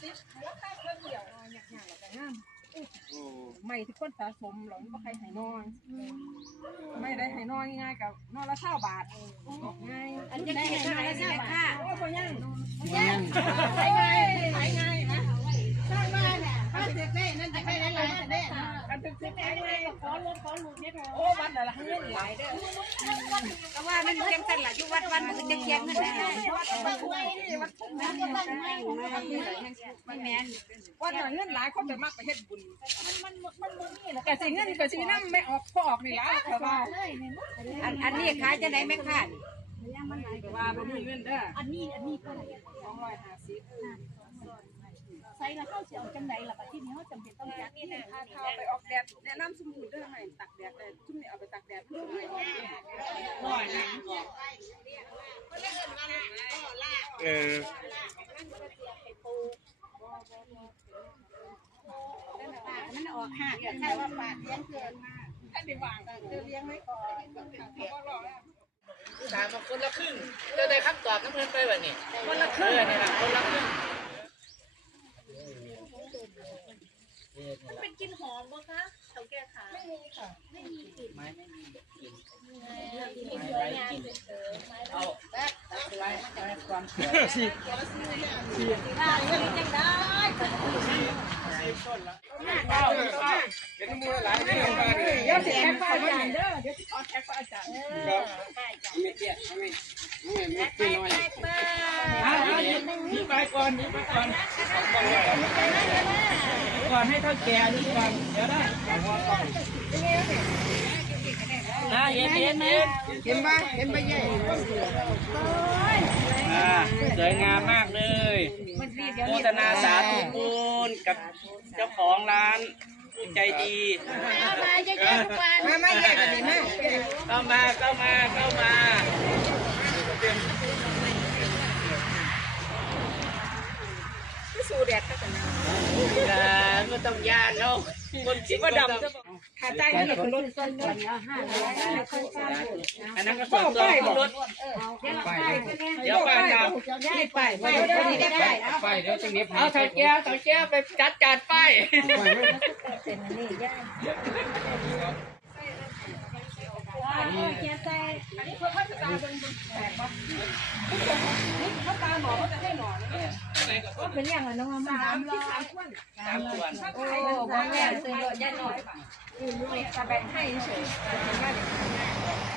ไม่ทุกคนสะสมหรอกก็ใครหายนอนไม่ได้หายนอนง่ายกับนอนละ20 บาทง่ายอันจะได้หายนอนละ20 บาทโอ้ยยังขายง่ายนะสร้างบ้านเนี่ยถ้าเด็กได้นั่นจะได้หลายจะได้กันถึงได้ไงขอหลุดเนี่ยโอ้วัดอะไรเงินหลายเด้อก็ว่ามันเทียมกันแหละอยู่วัดมันจะเทียมกันได้วัดไม่แม่นวัดเงินหลายเขาจะมักไปเฮ็ดบุญมันกะสิเงินกะสิน้ำไม่ออกพอออกนี่ละแต่ว่าอันนี้ขายจะไหนแม่ค้าว่าบ่มีเงินเด้ออันนี้ก็250ใส่แล้วเข้าเสียวจังไดล่ะบัดที่นี้เขาจำเป็นต้องยัดนี่นะถ้าไปออกแดดแนะนำสมุนเด้อให้ตักแดดเลยชุ่มนี่เอาไปตักแดดร้อยนะมันออกหักแค่ว่าปากเลี้ยงเกินมากถ้าได้วางเลี้ยงไม่พอถามมาคนละครึ่งจะได้คำตอบน้ำเงินไปวะนี่คนละครึ่งนี่แหละคนละครึ่งมันเป็นกลิ่นหอมบ่คะเฒ่าแก่ขาไม่มีค่ะไม่มีกลิ่นไม่มีกลิ่นสวยงามเอาไว้มันจะให้ความสวยจังได้เป็นมือหลายที่มาเลยเดี๋ยวสิแท็กอาจารย์เด้อเดี๋ยวสิขอแท็กอาจารย์ครับไม่เตี้ยไม่ตีน้อยนี่ไปก่อนให้เท่าแก่นี่ก่อนเดี๋ยวได้เห็นไปใหญ่สวยงามมากเลยโมทนาสาธุบุญกับเจ้าของร้านใจดีมาเยอะๆทุกวันมาแยกกันนี่มาเข้ามาสู้แดดกันนะไม่ต้องยานเนาะคนคิดว่าดำขาใจนี่คือรถต้นอันนั้นก็ส่วนตัวของรถเดี๋ยวป้าจะนี่ไปเดี๋ยวจะนี้เอาถังแก้วไปจัดป้ายเขียนใส่อันนี้เพื่อพัฒนาเป็นแตกปะนี่เขาตาหมอเขาจะให้หมอก็เป็นอย่างไรน้องมา 3ส่วนโอ้บางแง่ซื้อรถย่าหน่อยจะแบ่งให้เฉย